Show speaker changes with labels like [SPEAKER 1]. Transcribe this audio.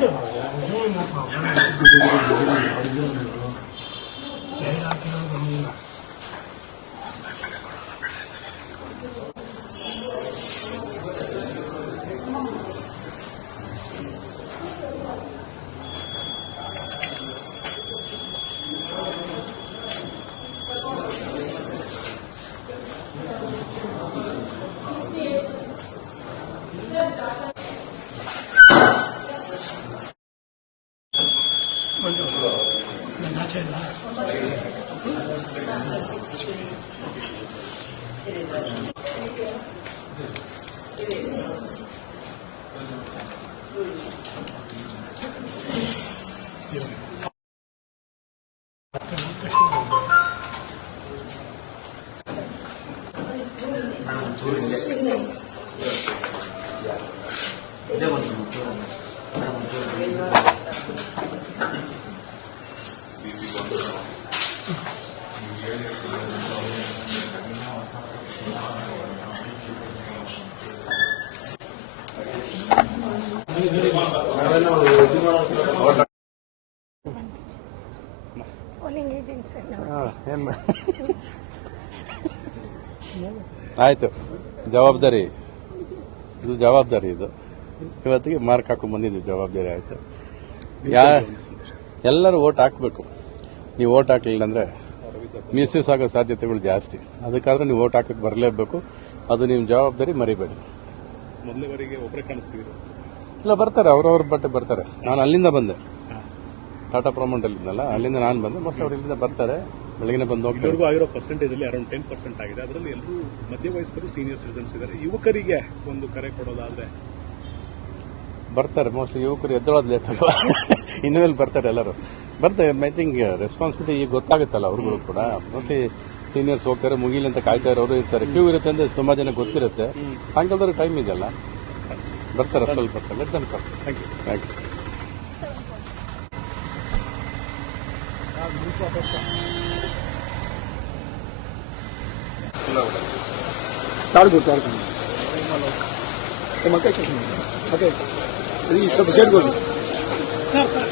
[SPEAKER 1] だからね。이제 먼저
[SPEAKER 2] 먼저 ಆಯಿತು. ಜವಾಬ್ದಾರಿ. ಇದು ಜವಾಬ್ದಾರಿ ಇದು. ಇವತ್ತಿಗೆ ಮಾರ್ಕ್ ಹಾಕೊಂಡು ಬಂದಿದ್ದೀವಿ ಜವಾಬ್ದಾರಿ ಆಯಿತು. ಯಾ ಎಲ್ಲರೂ ಓಟ್ ಹಾಕಬೇಕು. ನೀವು ಓಟ್ ಹಾಕಲಿಲ್ಲ ಅಂದರೆ ಮಿಸ್ಯೂಸ್ ಆಗೋ ಸಾಧ್ಯತೆಗಳು ಜಾಸ್ತಿ. ಅದಕ್ಕಾದ್ರೆ ನೀವು ಓಟ್ ಹಾಕಕ್ಕೆ ಬರಲೇಬೇಕು. ಅದು ನಿಮ್ಮ ಜವಾಬ್ದಾರಿ ಮರಿಬೇಡಿ.
[SPEAKER 3] ಮೊದಲವರೆಗೆ ಒಬ್ಬರೇ ಕಾಣಿಸ್ತೀವಿ.
[SPEAKER 2] ಇಲ್ಲ ಬರ್ತಾರೆ. ಅವ್ರವ್ರ ಬಟ್ಟೆ ಬರ್ತಾರೆ. ನಾನು ಅಲ್ಲಿಂದ ಬಂದೆ. ಟಾಟಾ ಪ್ರಮೋಟ್ ಅಲ್ಲಿಂದಲ್ಲ ಅಲ್ಲಿಂದ ನಾನು ಬಂದೆ. ಮತ್ತೆ ಅವ್ರು ಇಲ್ಲಿಂದ ಬರ್ತಾರೆ. ಬೆಳಗಿನ ಬಂದು ಹೋಗ್ತಾರೆ.
[SPEAKER 3] ಆಗಿರೋ ಪರ್ಸೆಂಟೇಜ್ ಅಲ್ಲಿ ಅರೌಂಡ್ ಟೆನ್ ಪರ್ಸೆಂಟ್ ಆಗಿದೆ. ಅದರಲ್ಲಿ ಎಲ್ಲರೂ ಮಧ್ಯವಯಸ್ಕರು ಸೀನಿಯರ್ ಸಿಟಿಸನ್ಸ್ ಇದ್ದಾರೆ. ಯುವಕರಿಗೆ ಒಂದು ಕರೆ ಕೊಡೋದಾದ್ರೆ
[SPEAKER 2] ಬರ್ತಾರೆ. ಮೋಸ್ಟ್ಲಿ ಯುವಕರು ಎದ್ದೋಳೋದು ಲೇಟ್ ಅಲ್ವಾ ಇನ್ಮೇಲೆ ಬರ್ತಾರೆ ಎಲ್ಲರೂ. ಬರ್ತಾರೆ. ಐ ಥಿಂಕ್ ರೆಸ್ಪಾನ್ಸಿಬಿಲಿಟಿ ಈಗ ಗೊತ್ತಾಗುತ್ತಲ್ಲ ಅವ್ರಿಗೂ ಕೂಡ. ಮೋಸ್ಟ್ಲಿ ಸೀನಿಯರ್ಸ್ ಹೋಗ್ತಾರೆ, ಮುಗಿಲಿ ಅಂತ ಕಾಯ್ತಾ ಇರೋರು ಇರ್ತಾರೆ. ಕ್ಯೂ ಇರುತ್ತೆ ಅಂದ್ರೆ ತುಂಬಾ ಜನ ಗೊತ್ತಿರುತ್ತೆ. ಸಾಯಂಕಾಲದವ್ರಿಗೆ ಟೈಮ್ ಇದೆಯಲ್ಲ? ಬರ್ತಾರೆ ಸ್ವಲ್ಪ ಬರ್ತಾರೆ
[SPEAKER 3] ಥ್ಯಾಂಕ್ ಯು
[SPEAKER 2] ಥ್ಯಾಂಕ್ ಯು
[SPEAKER 4] ತಾಳ್ಬೋದು ತಾಳ್ಕೊಂಡು అది
[SPEAKER 1] సబ్జెక్ట్ సార్
[SPEAKER 4] సార్